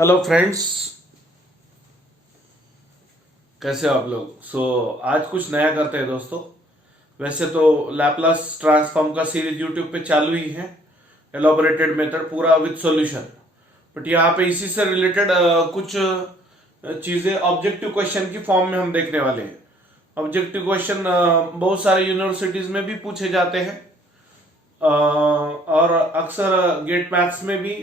Hello friends, कैसे हो आप लोग। आज कुछ नया करते हैं दोस्तों। वैसे तो लैपलास ट्रांसफॉर्म का सीरीज यूट्यूब पे चालू ही है, एलोबरेटेड मेथड पूरा विद सॉल्यूशन। बट यहाँ पे इसी से रिलेटेड कुछ चीजें ऑब्जेक्टिव क्वेश्चन की फॉर्म में हम देखने वाले हैं। ऑब्जेक्टिव क्वेश्चन बहुत सारे यूनिवर्सिटीज में भी पूछे जाते हैं और अक्सर गेट मैथ्स में भी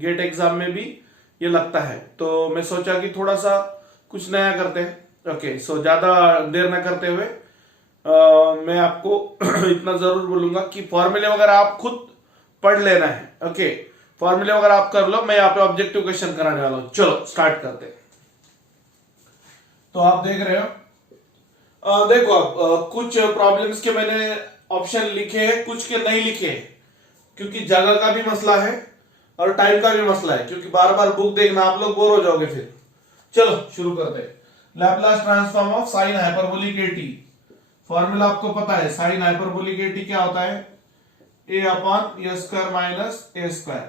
गेट एग्जाम में भी ये लगता है। तो मैं सोचा कि थोड़ा सा कुछ नया करते हैं। ओके, सो ज्यादा देर न करते हुए मैं आपको इतना जरूर बोलूंगा कि फॉर्मूले वगैरह आप खुद पढ़ लेना है। ओके, फॉर्मूले वगैरह आप कर लो, मैं यहाँ पे ऑब्जेक्टिव क्वेश्चन कराने वाला हूं। चलो स्टार्ट करते हैं। तो आप देख रहे हो, देखो आप कुछ प्रॉब्लम्स के मैंने ऑप्शन लिखे हैं, कुछ के नहीं लिखे हैं, क्योंकि जगह का भी मसला है और टाइम का भी मसला है, क्योंकि बार बार बुक देखना आप लोग बोर हो जाओगे फिर। चलो शुरू करते हैं। Laplace transform of sine hyperbolic eighty. Formula आपको पता है, साइन हाइपरबोलिक एटी क्या होता है, ए अपॉन ए स्क्वायर माइनस ए स्क्वायर।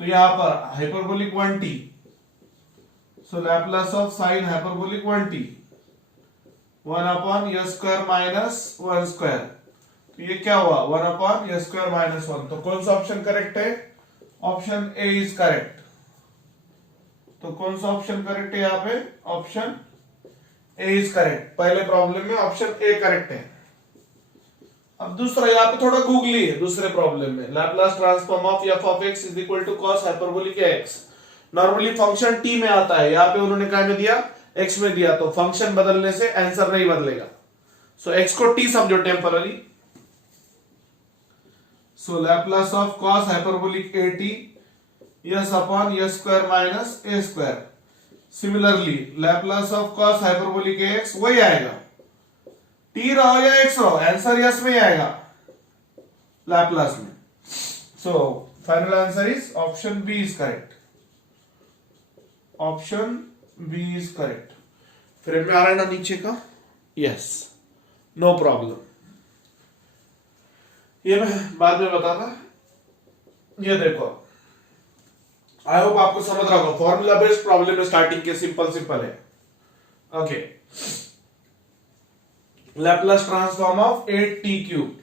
तो यहां पर hyperbolic 1t, so Laplace of sine hyperbolic 1t 1 upon A square minus 1 square. तो ये क्या हुआ, 1 अपॉन ए स्क्वायर माइनस 1। तो कौन सा ऑप्शन करेक्ट है, ऑप्शन ए इज करेक्ट। तो कौन सा ऑप्शन करेक्ट है यहाँ पे, ऑप्शन ए इज करेक्ट। पहले प्रॉब्लम में ऑप्शन ए करेक्ट है। अब दूसरा यहाँ पे थोड़ा गूगली है। दूसरे प्रॉब्लम में Laplace transform of f of x is equal to cos hyperbolic x. Normally function t में आता है, यहाँ पे उन्होंने क्या में दिया, एक्स में दिया। तो फंक्शन बदलने से आंसर नहीं बदलेगा। सो एक्स को टी समझो temporary. So Laplace of cos hyperbolic A T s upon A square minus A square. Similarly Laplace of cos hyperbolic x वही आएगा, टी रहो या एक्स रहो, आंसर यस में ही आएगा लैपलास में। So final answer is option b is correct. Option b is correct. Frame में आ रहा है ना नीचे का, यस, नो प्रॉब्लम। ये मैं बाद में बताता। ये देखो, आई होप आपको समझ रहा होगा। फॉर्मूला बेस्ड प्रॉब्लम में स्टार्टिंग के सिंपल सिंपल है। Okay, Laplace transform of 8t cube.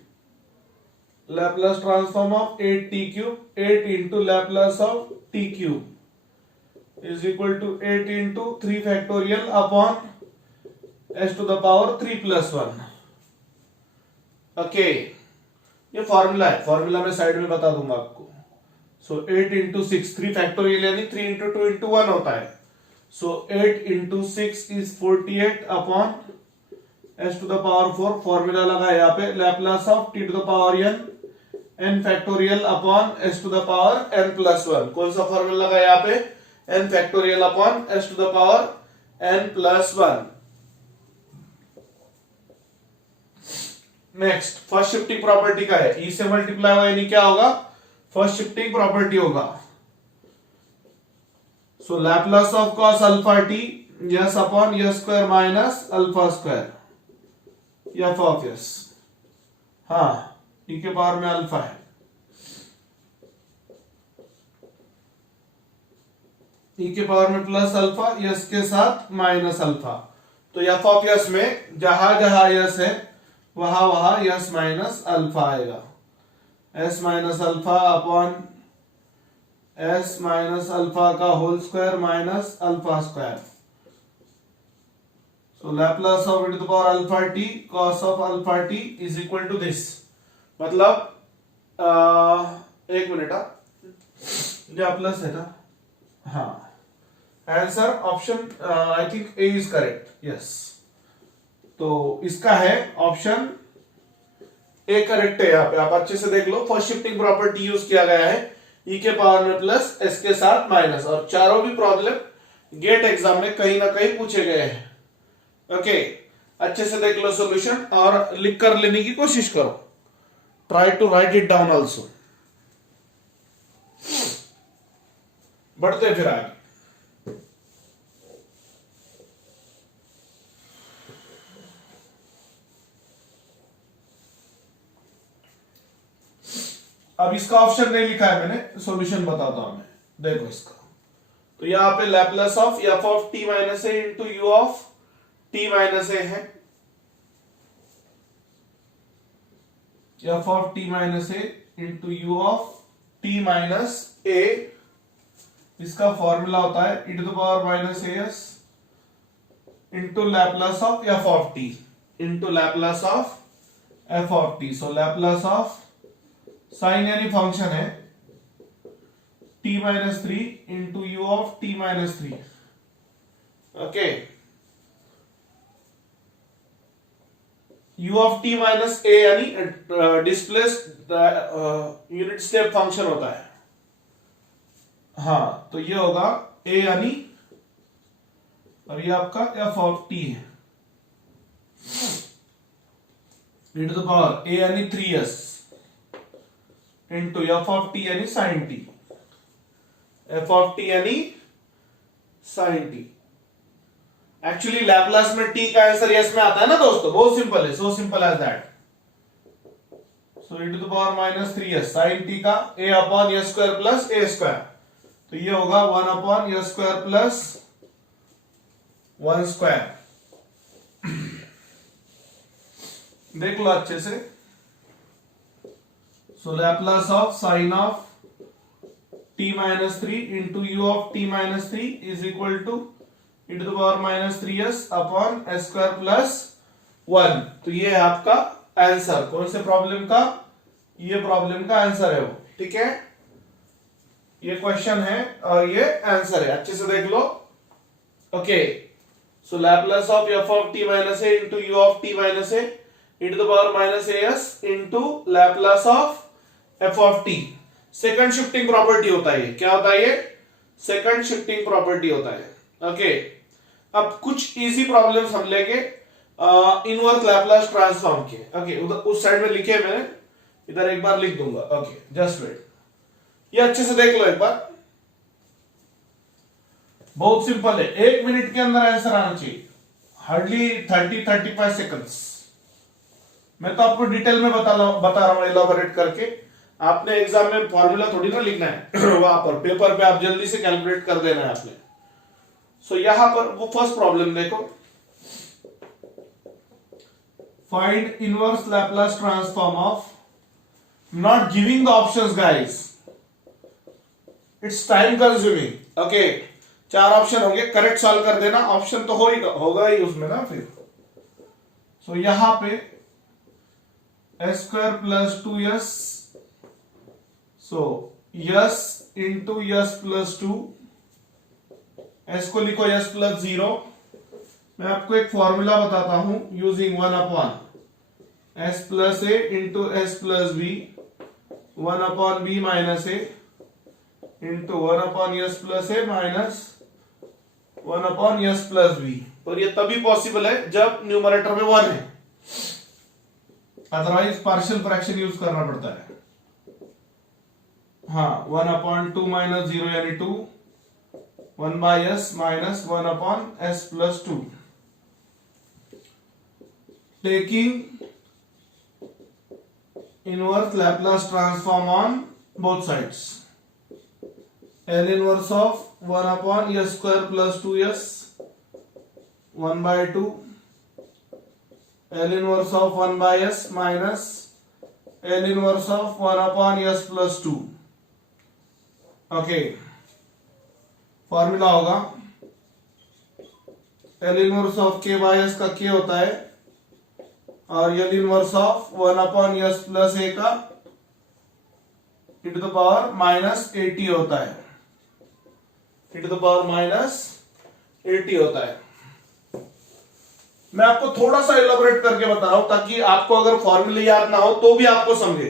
Laplace transform of 8t cube, 8 into Laplace of t cube is equal to 8 into 3 factorial upon s to the power 3 plus 1। Okay, ये formula है, formula मैं side में बता दूंगा आपको। सो 8 into 6, 3 factorial यानी 3 into 2 into 1 होता है। So 8 into 6 is 48 upon s to the power 4। Formula लगा यहाँ पे, Laplace of t to the power n factorial upon s to the power n plus 1। कौन सा फॉर्मूला लगा यहाँ पे, n factorial upon s to the power n plus 1। Next first shifting property का है, e से मल्टीप्लाई हुआ यानी क्या होगा, फर्स्ट शिफ्टिंग प्रॉपर्टी होगा। So Laplace of cos alpha t s upon s square minus alpha square f of s. हाँ, e के पावर में अल्फा है, e के पावर में प्लस अल्फा, यस के साथ माइनस अल्फा। तो एफ ऑफ यस में जहां जहां यस है वहां वहां यस माइनस अल्फा आएगा। S minus alpha upon s minus alpha का whole square minus alpha square. So Laplace of e to the power alpha t cos of alpha t is equal to this. मतलब एक minute, क्या plus है ना, हाँ, answer option I think a is correct, yes. तो इसका है option A correct है। यहाँ पे आप अच्छे से देख लो, फर्स्ट शिफ्टिंग प्रॉपर्टी यूज किया गया है, ई के पावर में प्लस एस के साथ माइनस। और चारों भी प्रॉब्लम गेट एग्जाम में कहीं ना कहीं पूछे गए हैं। ओके, अच्छे से देख लो सॉल्यूशन और लिख कर लेने की कोशिश करो। Try to write it down also. बढ़ते फिर आगे। अब इसका ऑप्शन नहीं लिखा है मैंने, सॉल्यूशन बताता हूं मैं। देखो इसका, तो यहां पे Laplace of f of t minus a into u of t minus a है, f of t minus a into u of t minus a, इसका फॉर्मूला होता है e to the power minus s into Laplace of f of t into Laplace of f of t. So Laplace of sine यानी function है t minus 3 into u of t minus 3। Okay, u of t minus a यानी displaced unit step function होता है। हाँ, तो ये होगा a यानी, और ये आपका f ऑफ t है e to the power a यानी 3s into f of t यानी sin t, f of t यानी sin t। एक्चुअली लैप्लास में t का आंसर यस में आता है ना दोस्तों, बहुत सिंपल है, so simple as that. So e to the power minus 3s sin t का a upon s square plus a square, तो ये होगा 1 upon s square plus 1 square. देख लो अच्छे से। So Laplace of sine of t minus 3 into u of t minus 3 is equal to e to the power minus 3s upon s square plus 1। तो ये है आपका आंसर, कौन से प्रॉब्लम का, ये प्रॉब्लम का आंसर है वो, ठीक है। ये क्वेश्चन है और ये आंसर है, अच्छे से देख लो। Okay, so Laplace of f of t minus a into u of t minus a e to the power minus as into Laplace of f of t। Second shifting property होता है, क्या होता है ये, सेकंड शिफ्टिंग प्रॉपर्टी होता है। Okay, अब कुछ इजी प्रॉब्लम्स हम लेंगे इनवर्स लैप्लास ट्रांसफॉर्म के। ओके, उधर उस साइड में लिखे मैंने, इधर एक बार लिख दूंगा। ओके, जस्ट वेट, ये अच्छे से देख लो एक बार, बहुत सिंपल है, 1 मिनट के अंदर आंसर आना चाहिए, हार्डली 30-35 सेकंड्स। मैं तो आपको डिटेल में बता रहा हूं इलाबोरेट करके, आपने एग्जाम में फॉर्मूला थोड़ी ना लिखना है वहां पर पेपर पे आप जल्दी से कैलकुलेट कर देना है आपने। सो यहां पर वो फर्स्ट प्रॉब्लम देखो, find inverse Laplace transform of, not giving the options guys, it's time consuming. Okay, 4 option होंगे, करेक्ट सॉल्व कर देना, ऑप्शन तो होगा ही उसमें ना फिर। सो यहां पे s स्क्वायर प्लस 2s, सो s into s plus 2, s को लिखो s प्लस 0। मैं आपको एक फॉर्मूला बताता हूं using 1 upon s plus a into s plus b, 1 upon b minus a into 1 upon s plus a minus 1 upon s plus b। और ये तभी पॉसिबल है जब न्यूमरेटर में 1 है, अदरवाइज पार्शियल फ्रैक्शन यूज करना पड़ता है। हाँ, 1 अपॉन 2 माइनस 0 यानी 2, 1 by s minus 1 upon s plus 2। Taking inverse Laplace transform on both sides, L inverse of 1 upon s square plus 2s 1 by 2, L inverse of 1 by s minus L inverse of 1 upon s plus 2। Okay, formula होगा L inverse of k by s का k होता है, और L inverse of 1 upon s plus a का e to the power minus 80 होता है, e to the power minus 80 होता है। मैं आपको थोड़ा सा इलाबोरेट करके बता रहा हूं ताकि आपको अगर फॉर्मूले याद ना हो तो भी आपको समझे,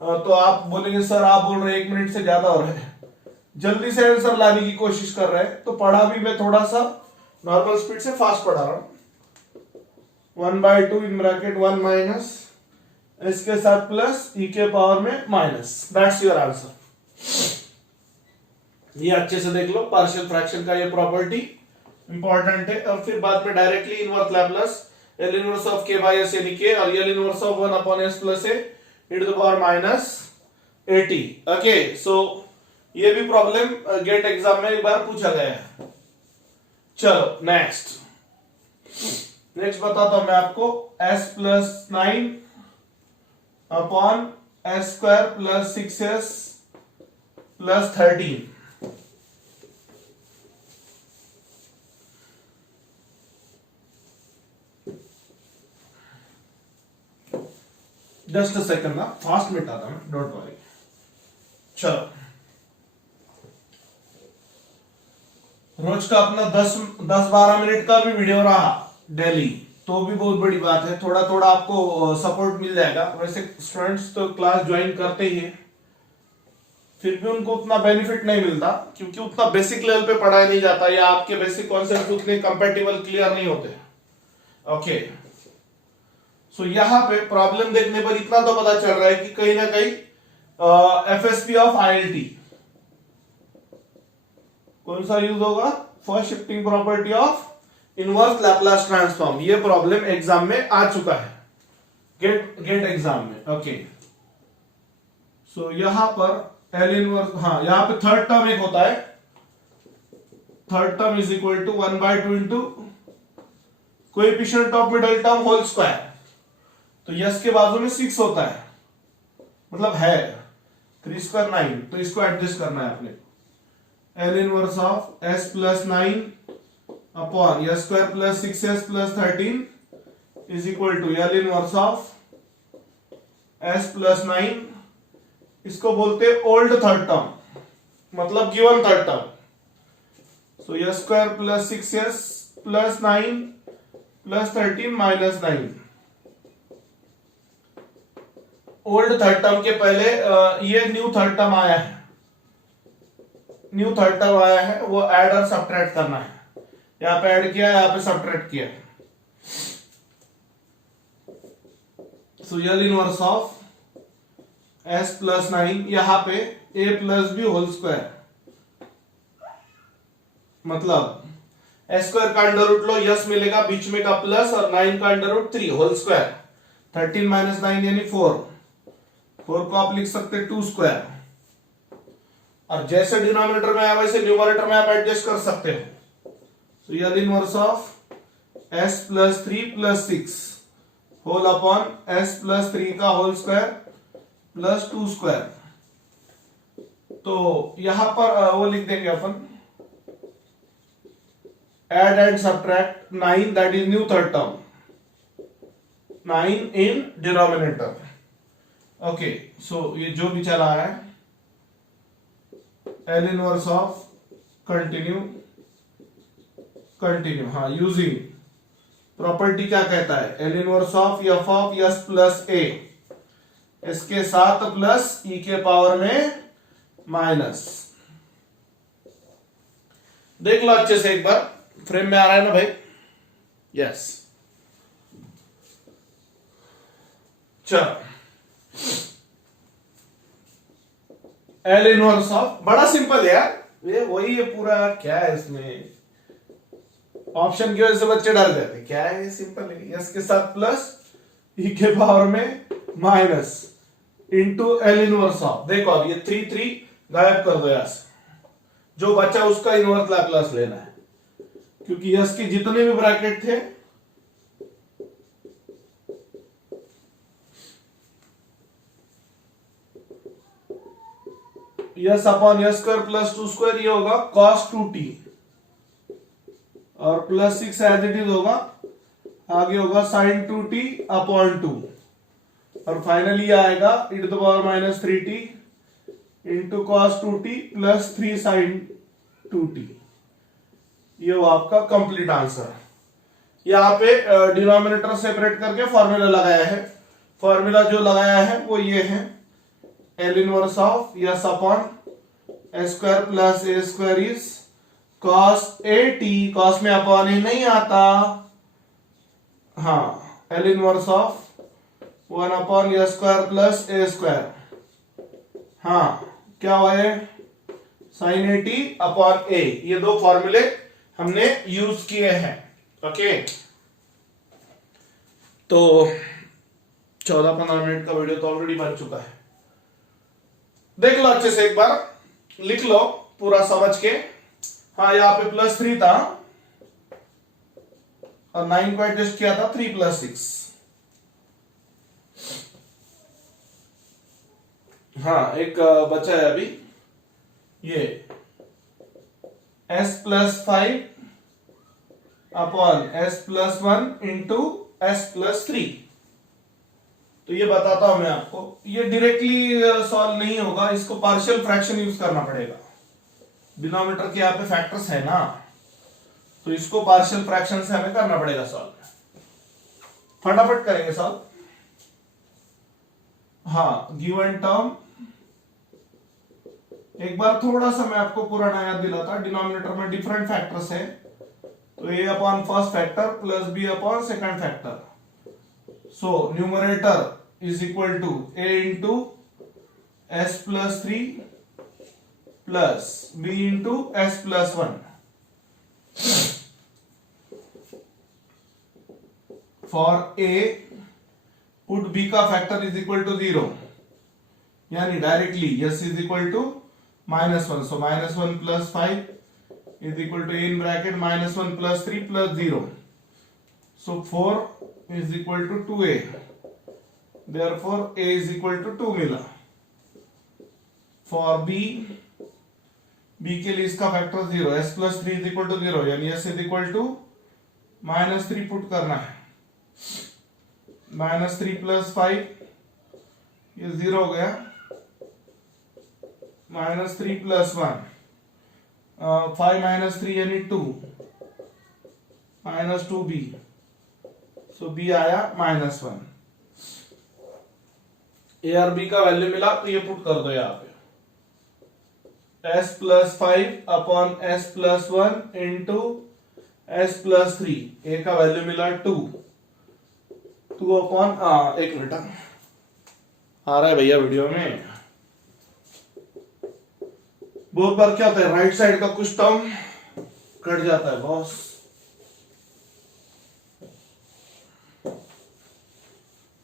तो आप बोलेंगे सर आप बोल रहे 1 मिनट से ज्यादा हो रहे हैं, जल्दी से आंसर लाने की कोशिश कर रहे हैं, तो पढ़ा भी मैं थोड़ा सा नॉर्मल स्पीड से फास्ट पढ़ा रहा हूं। 1 बाय 2 इन ब्रैकेट 1 माइनस इसके साथ प्लस e के पावर में माइनस, दैट्स योर आंसर। ये अच्छे से देख लो, पार्शियल फ्रैक्शन का ये प्रॉपर्टी इंपॉर्टेंट है। और फिर बाद में directly inverse Laplace L inverse of k by s यानी k और L inverse of 1 upon s plus a e to the power minus 80। Okay, so ये भी प्रॉब्लम गेट एग्जाम में एक बार पूछा गया है। चलो नेक्स्ट बताता हूं मैं आपको। s+9 upon s² + 6s + 13। Just a second ना, फास्ट मिटाता हूं, डोंट वरी। चलो रोज का अपना 10-12 मिनट का भी वीडियो रहा डेली तो भी बहुत बड़ी बात है। थोड़ा थोड़ा आपको सपोर्ट मिल जाएगा। वैसे स्टूडेंट्स तो क्लास ज्वाइन करते ही है, फिर भी उनको उतना बेनिफिट नहीं मिलता क्योंकि उतना बेसिक लेवल पे पढ़ाया नहीं जाता या आपके बेसिक कॉन्सेप्ट उतने कंपैटिबल क्लियर नहीं होते। ओके सो यहां पे प्रॉब्लम देखने पर इतना तो पता चल रहा है कि कहीं ना कहीं FSP ऑफ ILT कौन सा यूज होगा? First shifting property of inverse Laplace transform. ये प्रॉब्लम एग्जाम में आ चुका है, गेट एग्जाम में। ओके सो यहां पर एल इनवर्स, हाँ यहां पे थर्ड टर्म एक होता है, third term is equal to 1/2 into coefficient of middle term whole square. तो यस के बाजू में 6 होता है, मतलब है 3² 9, तो इसको एडजस्ट करना है आपने। L inverse of s+9 upon s² + 6s + 13 is equal to L inverse of s+9, इसको बोलते हैं ओल्ड थर्ड टर्म, मतलब given third term. So s² + 6s + 9 + 13 - 9। Old third term के पहले ये न्यू थर्ड टर्म आया है, न्यू थर्ड टर्म आया है, वो ऐड और सब्ट्रैक्ट करना है। यहां पे ऐड किया, यहां पे सब्ट्रैक्ट किया। सो एल इनवर्स ऑफ s+9, यहां पे a + b होल स्क्वायर, मतलब s² का अंडर रूट लो, यस मिलेगा, बीच में का प्लस और 9 का अंडर रूट 3 होल स्क्वायर। 13 - 9 यानी 4 को आप लिख सकते 2²। और जैसे डिनोमिनेटर में आया वैसे न्यूमरेटर में आप एडजस्ट कर सकते हो। So L inverse of s+3 + 6 whole upon s+3 का होल स्क्वायर + 2²। तो यहां पर वो लिख देंगे अपन add and subtract 9, that is new third term, 9 in denominator. Okay so ये जो भी चला है एल इनवर्स ऑफ कंटिन्यू, हाँ यूजिंग प्रॉपर्टी क्या कहता है, L inverse of f of s + a, इसके साथ प्लस e के पावर में माइनस। देख लो अच्छे से एक बार, फ्रेम में आ रहा है ना भाई? यस चलो एल इनवर्स ऑफ, बड़ा सिंपल है यार, ये वही है पूरा। क्या है इसमें, ऑप्शन की वजह से बच्चे डर जाते, क्या है ये सिंपल है। यस के साथ प्लस ई के पावर में minus into L inverse of. देखो अब ये 3 गायब कर दो, यस जो बचा उसका इनवर्स लैप्लास लेना है, क्योंकि यस के जितने भी ब्रैकेट थे यस अपॉन s² + 2² ये होगा cos 2t और +6 एज इट इज होगा, आगे होगा sin 2t अपॉन 2 और फाइनली आएगा e⁻³ into cos 2t + 3 sin 2t। ये वो आपका कंप्लीट आंसर। यहां पे डिनोमिनेटर सेपरेट करके फॉर्मूला लगाया है। फॉर्मूला जो लगाया है वो ये है, L inverse of yes upon s² + a² is cos at, cos में अपॉन ए नहीं आता, हाँ L inverse of 1 upon s² + a², हाँ क्या हुआ है sin 80 अपॉन a। ये दो फॉर्मूले हमने यूज किए हैं। ओके तो 14-15 मिनट का वीडियो तो ऑलरेडी बन चुका है। देख लो अच्छे से एक बार, लिख लो पूरा समझ के। हाँ, यहाँ पे +3 था और 9 को एडजस्ट किया था 3 + 6। हाँ, एक बचा है अभी, ये s+5 upon s+1 into s+3। तो ये बताता हूं मैं आपको, ये डायरेक्टली सॉल्व नहीं होगा, इसको पार्शियल फ्रैक्शन यूज करना पड़ेगा। डिनोमिनेटर के यहाँ पे फैक्टर्स है ना, तो इसको पार्शियल फ्रैक्शन से हमें करना पड़ेगा सॉल्व। फटाफट करेंगे सॉल्व। हाँ, गिवन टर्म एक बार थोड़ा सा मैं आपको पुराना याद दिलाता, डिनोमिनेटर में डिफरेंट फैक्टर्स है, तो a upon first factor plus b upon second factor. So numerator is equal to a into s+3 plus b into s+1। For a put b का फैक्टर इज इक्वल टू 0, यानी directly s is equal to -1, so -1 + 5 is equal to in bracket -1 + 3 + 0, so 4 is equal to 2a, therefore a is equal to 2 मिला। For b के लिए इसका factor 0, s+3 is equal to 0, यानी s is equal to -3 put करना है, -3 + 5 ये 0 हो गया, -3 + 1 5 - 3 यानी 2, -2b, सो b आया -1। a और b का वैल्यू मिला, तो ये पुट कर दो यहाँ पे, s+5 upon s+1 into s+3, a का वैल्यू मिला 2 अपॉन, एक मिनट आ रहा है भैया वीडियो में। बहुत बार क्या होता है, राइट साइड का कुछ टर्म कट जाता है बॉस।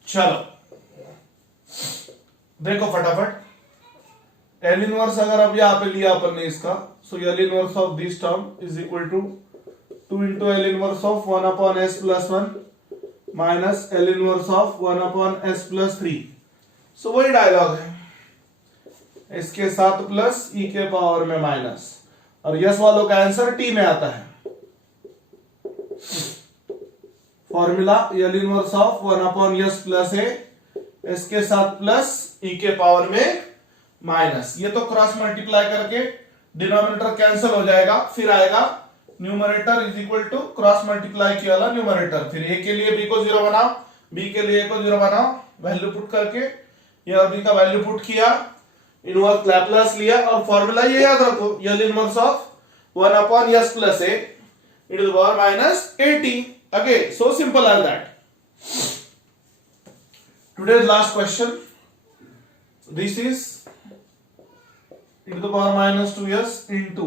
चलो देखो फटाफट, L इनवर्स अगर अब यहाँ पे लिया अपन ने इसका, so L inverse of this term is equal to 2 into L inverse of 1 upon s+1 minus L inverse of 1 upon s+3। So वही डायलॉग है, इसके साथ प्लस e के पावर में माइनस, और यस वालों का आंसर t में आता है। Formula L inverse of 1 upon s plus है, इसके साथ प्लस e के पावर में माइनस, ये तो क्रॉस मल्टीप्लाई करके डिनोमिनेटर कैंसिल हो जाएगा, फिर आएगा numerator is equal to cross multiply किया वाला न्यूमरेटर, फिर a के लिए b को 0 बनाओ, b के लिए a को 0 बनाओ, वैल्यू पुट करके ये और b का वैल्यू पुट किया, इनवर्स लैप्लास लिया, और फॉर्मूला ये याद रखो, L inverse of 1 upon s plus a e to the power minus at। Again so simple as that. Today's last question, this is e to the power minus 2s into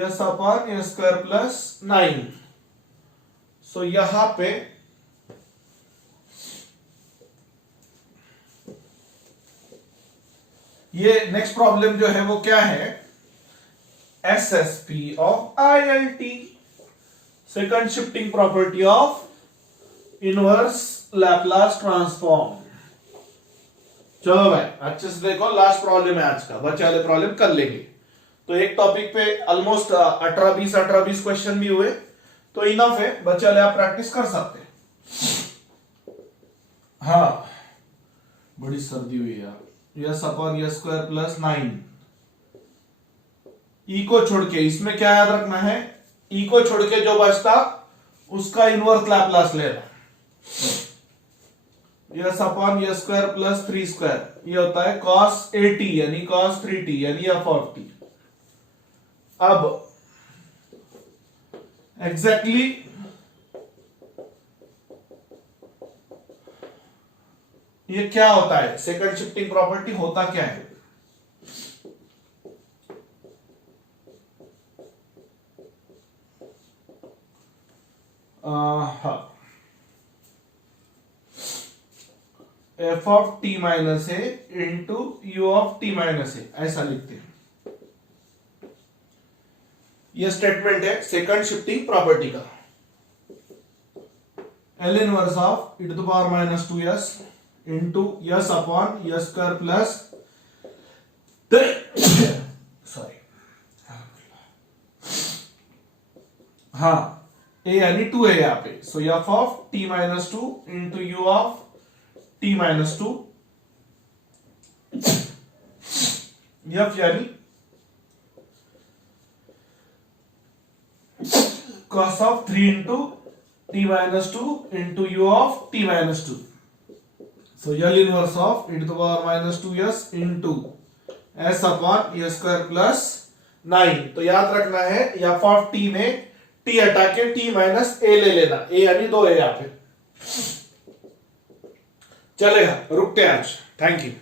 s upon s square plus 9। सो यहां पे ये next problem जो है वो क्या है, SSP of ILT, second shifting property of inverse Laplace transform. चलो भाई अच्छे से देखो, लास्ट प्रॉब्लम है आज का, बचे वाले प्रॉब्लम कर लेंगे। तो एक टॉपिक पे ऑलमोस्ट 18-20 क्वेश्चन भी हुए, तो इनफ है, बचे वाले आप प्रैक्टिस कर सकते हैं। हाँ, बड़ी सर्दी हुई यार। Yes upon s square plus 9, ई को छोड़ के, इसमें क्या याद रखना है, ई को छोड़ के जो बचता उसका इनवर्स लैप्लास लेना। Yes upon s square plus 3 square, ये होता है cos AT यानी cos 3t यानी f ऑफ t। अब एग्जैक्टली ये क्या होता है, सेकंड शिफ्टिंग प्रॉपर्टी होता क्या है, हाँ f of t minus a into u of t minus a, ऐसा लिखते हैं। यह स्टेटमेंट है सेकंड शिफ्टिंग प्रॉपर्टी का। L inverse of e to the power minus 2s into s upon s square plus sorry हाँ a यानी 2 है यहां पे, so f of t minus 2 into u of t minus 2, f यानी cos of 3 into t minus 2 into u of t minus 2. So L inverse of e to the power minus 2s into s upon s square plus 9. तो याद रखना है f of t में t हटा के t minus a ले लेना, a यानी 2 है यहाँ पे। चलेगा, रुकते हैं आज। Thank you.